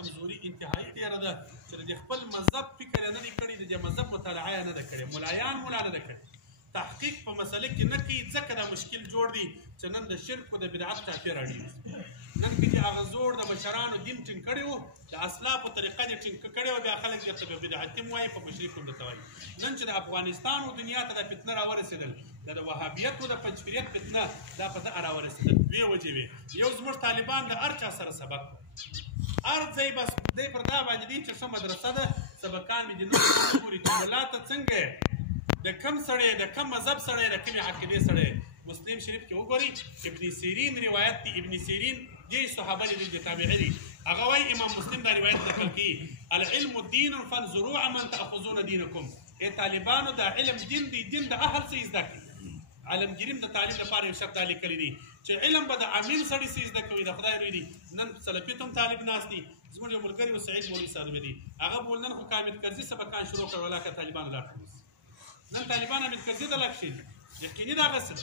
کمزوري انتهایی ډېره ده چې د خپل مذهب فکر یې نه دی کړی، د مذهب مطالعه یې نه ده کړې، ملایان ملا نه ده کړې، تحقیق په مسله کې نه کوي، ځکه دا مشکل جوړ دی چې نن د شرک او د بدعت ټاپې راډي. نن کې چې هغه زوړ د مشرانو دین ټینګ کړی و، د اسلافو طریقه دې ټینګ کړې وه، بیا خلک درته په بدعتي هم وایي، په مشرک هم درته وایي. نن چې د افغانستان او دنیا ته دا فتنه راورسېدل، د وهابیت او د پنجپیریت فتنه دا په ده راورسېدل، دوې وجې وې. یو زموږ طالبان د هر چا سره سبق هر ځای بس دی پر دا باندې دي چې ښه مدرسه ده، سبقان مې دې نه ګوري چې ملا ته څنګه د کم سړی، د کم مذهب سړی، د کمې عقیدې سړی. مسلم شریف کې وګورئ ابن سیرین روایت دی، ابن سیرین دې صحابه دي، د تابعي دي، هغه وایي امام مسلم دا روایت نقل کوي: العلم دین فانظروا عمن تاخذون دینکم. ای طالبانو دا علم دین دی، دین د اهل څه زده کړي. عالمګیریم د تعلیم لپاره یو شرط دا لیکلی دي چې علم به د عامل سړي څه زده کوي، د خدای روی دي. نن سلفیت هم طالب ناست دي، زموږ یو ملګري و سعید مولوي صاحب دي، هغه بول نن خو حامد کرزي سبقان شروع کړل، ولاکه طالبانو لاړ کړل. نن طالبان حامد کرزي ته لاک شي، یقیني دا هغه څه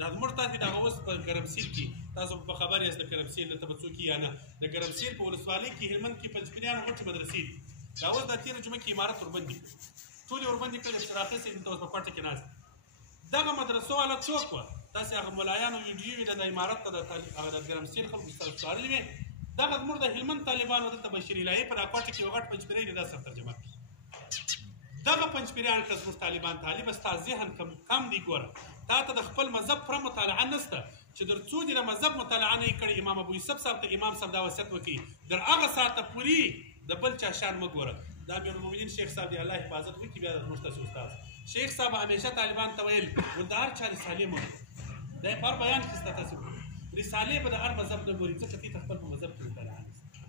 دا زموږ تاسې دغه اوس په ګرمسیر کې تاسو په خبر یاست د ګرمسیر دلته به څوک یا نه، د ګرمسیر په ولسوالۍ کې هلمند کې پنجپیریانو غټې مدرسې دي. دا اوس دا تېره جمعه کې عمارت وربندي ټولې وربندې کړې، شراخې صاحب دلته اوس په کوټه کې ناست. دغه مدرسو والا څوک وه؟ داسې هغه ملایانو ویډیو وي د عمارت ته د ګرمسیر خلکو سره څارلې وې. دغه زموږ د هلمند طالبانو دلته بشیر الهي په راکوټه کې یو غټ پنجپیری دی، دا سره ترجمه کړي. دغه پنجپیریان که زموږ طالبان طالب ستا ذهن کم دی. ګوره تا ته د خپل مذهب پوره مطالعه نشته چې در څو دې د مذهب مطالعه نه یې کړې. امام ابو یوسف صاحب ته امام صاحب دا وصیت وکړي در هغه ساعته پورې د بل چا شان مه ګوره. دا امیرالمؤمنین شیخ صاحب دی، الله حفاظت وکړي. بیا زموږ تاسې استاد شیخ صاحب همیشه طالبان ته ویل ول د هر چا رسالې مه ګوره. دا یې په هر بیان کې ستا تاسې ګورئ رسالې به د هر مذهب نه ګوري، ځکه دې ته خپل په مذهب کې مطالعه نشته.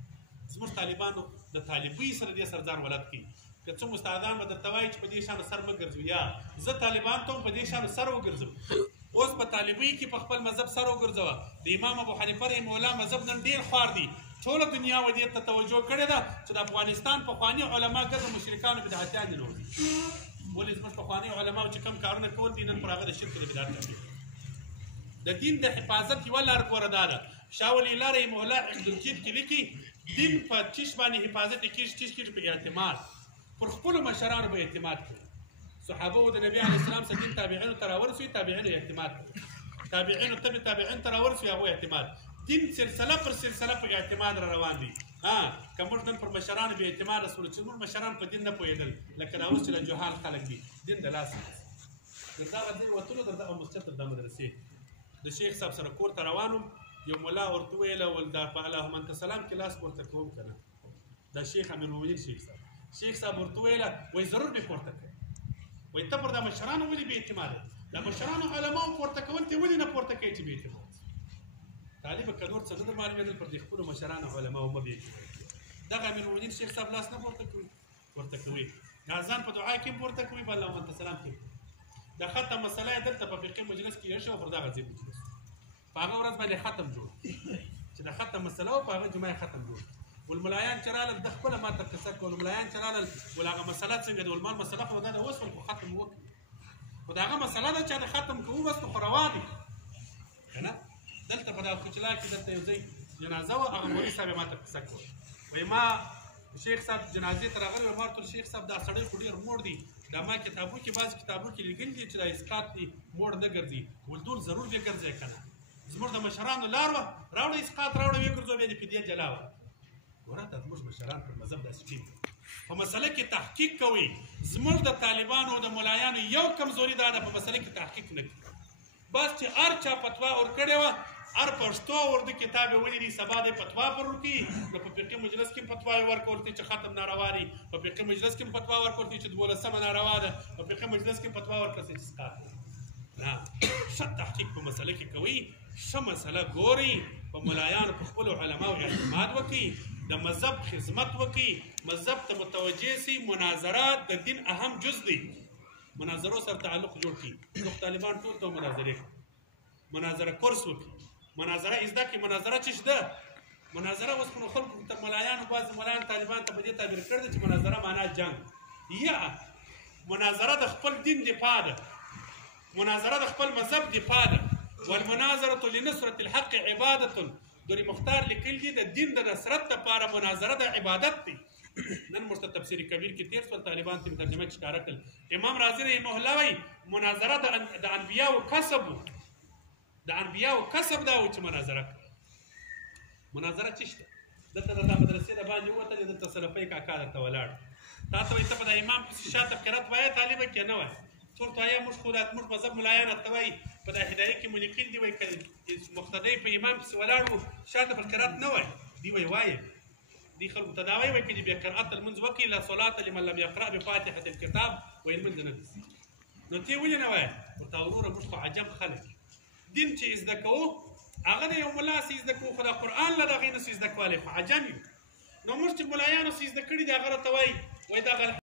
زموږ طالبانو د طالبۍ سره دې سر ځان ولد کړي. که څوم استادان به درته وایي چې په دې شانو سر مه ګرځو، یا زه طالبان ته هم په دې شانو سر وګرځم. اوس په طالبۍ کې په خپل مذهب سر وګرځوه. د امام ابو حنیفه رحمه الله مذهب نن ډېر خوار دي، ټوله دنیا و دې ته توجه کړې ده چې د افغانستان پخواني علما ګرد مشرکانو بدعتیان دي. نور دي ولې زموږ پخواني علماو چې کوم کارونه کول دي نن پر هغه د شرک د بدعت کوي. د دین د حفاظت یوه لار ګوره دا ده، شاه ولي الله رحمه الله عقدالجید کې لیکي دین په چیش باندې حفاظت کېږي، چیش کېږي په اعتماد، پر خپلو مشرانو به اعتماد کوي. صحابه د نبي علیه السلام څخه دین تابعینو ته راورسوي، تابعینو اعتماد کوي، تابعینو تبع تابعین ته راورسوي، هغو اعتماد. دین سلسله پر سلسله په اعتماد را روان دي. که موږ نن پر مشرانو بې اعتماده شولو چې زموږ مشران په دین نه پوهېدل، لکه دا اوس چې د جهال خلک دي، دین د لاسه در دغه ځای وتلو، در دغه مسجد، در دغه مدرسې د شیخ صاحب سره کور ته روان وم. یو ملا ورته وویله ول دا په اللهم انت سلام کې لاس پورته کوم که نه؟ دا شیخ امیرالمؤمنین شیخ صاحب ورته ویله وایي ضرور به پورته کوي. وایي ته پر دا مشرانو ولې بې اعتماده؟ دا مشرانو علماو پورته کول ته ولې نه پورته کوي چې بې اعتماد؟ طالبه که نور څه نه در معلومېدل، پر دې خپلو مشرانو علماو مه بې اعتماده. دغه امیرالمؤمنین شیخ صاحب لاس نه پورته کوي، پورته کوي ځان په دعا کې هم پورته کوي، په اللهم انت سلام کې. د ختم مسله یې دلته په فقهي مجلس کې ایښې وه، پر دغه ځای مجلس په هغه ورځ باندې ختم جوړ چې د ختم مسله وه، په هغه جمعه یې ختم جوړ. والملایان چې رالل د خپله ما ته قصه کول، ملایان چې رالل ول هغه مسله څنګه ده؟ ول ما مسله خو دا ده اوس خو ختم وکړو، خو د هغه مسله ده چې د ختم کوو بس خو روا دي که نه. دلته په دغه کوچلا کې دلته یو ځای جنازه وه، هغه مولوي صاحب یې ما ته قصه کوله. وایي ما شیخ صاحب جنازې ته راغلی وم، ما ورته شیخ صاحب دا سړی خو ډېر موړ دی، دا ما کتابو کې بعضې کتابو کې لیکلي دي چې دا اسقاط دی، موړ نه ګرځي. ول ډول ضرور بیا ګرځی که نه؟ زموږ د مشرانو لار وه، راوړه اسقاط راوړه ویې ګرځو، بیا د فدیه جلا وه. ګوره دا زموږ مشران پر مذهب داسې ټینګ په مسله کې تحقیق کوي. زموږ د طالبانو او د ملایانو یو کمزوري دا ده، په مسله کې تحقیق نه کوي. بس چې هر چا فتوا ورکړې وه، هر پښتو ورده کتاب یې ولیدي، سبا دی فتوا پر ورکړي. نو په فقهي مجلس کې فتوا یې ورکول چې ختم ناروا دی، په فقهي مجلس کې فتوا ورکول چې 12مه ناروا ده، په فقهي مجلس کې فتوا ورکړل چې اسقاط دی. نه، ښه تحقیق په مسله کې کوي، ښه مسله ګوري، په ملایانو په خپلو علماو اعتماد وکړي، د مذهب خدمت وکړي، مذهب ته متوجه سي. مناظرات د دین اهم جز دی، مناظرو سره تعلق جوړ کړي. زموږ طالبان ټول ته مناظرې کوي، مناظره کورس وکړي، مناظره زده کړي. مناظره څه ده؟ مناظره اوس خو خلکو ته ملایانو، بعضې ملایان طالبان ته په دې تعبیر کړی دی چې مناظره معنا جنګ. یا مناظره د خپل دین دفاع ده، مناظره د خپل مذهب دفاع ده. والمناظره لنصرة الحق عبادة دوري مختار لیکل دي د دین د نصرت لپاره مناظره د عبادت دی. نن موږ ته تفسیر کبیر کې تیر سول طالبان ته ترجمه ښکاره کړل. امام رازي رحمه الله وایي مناظره د انبیاو کسب و. د انبیاو کسب دا و چې مناظره کوي. مناظره څه شته؟ دلته د مدرسې د باندې ووتلې دلته سلفی کاکا درته ولاړ تا ته وایي ته په د امام پسې شاته قرات وایه طالبه کې نه وایه څورته وایه موږ خو زموږ مذهب ملایان ورته وایي په د هدایې کې مو لیکلي دي وایي که مقتدی په امام پسې ولاړ وو شاته پر قرات نه وایي دي وایي وایه دي خلکو ته دا وایي چې د بې قرأت لمونځ وکړي لا صلاة لمن لم یقرأ بفاتحة الکتاب وایي لمونځ نه نیسي. نو ته ولې نه وایه ورته وروره موږ خو عجم خلک دین چې زده کوو هغه د یو ملا سې زده کوو خو د قرآن له د هغې نه سې زده کولی خو عجم یو. نو موږ چې ملایانو سې زده کړي دي هغه راته وایي دا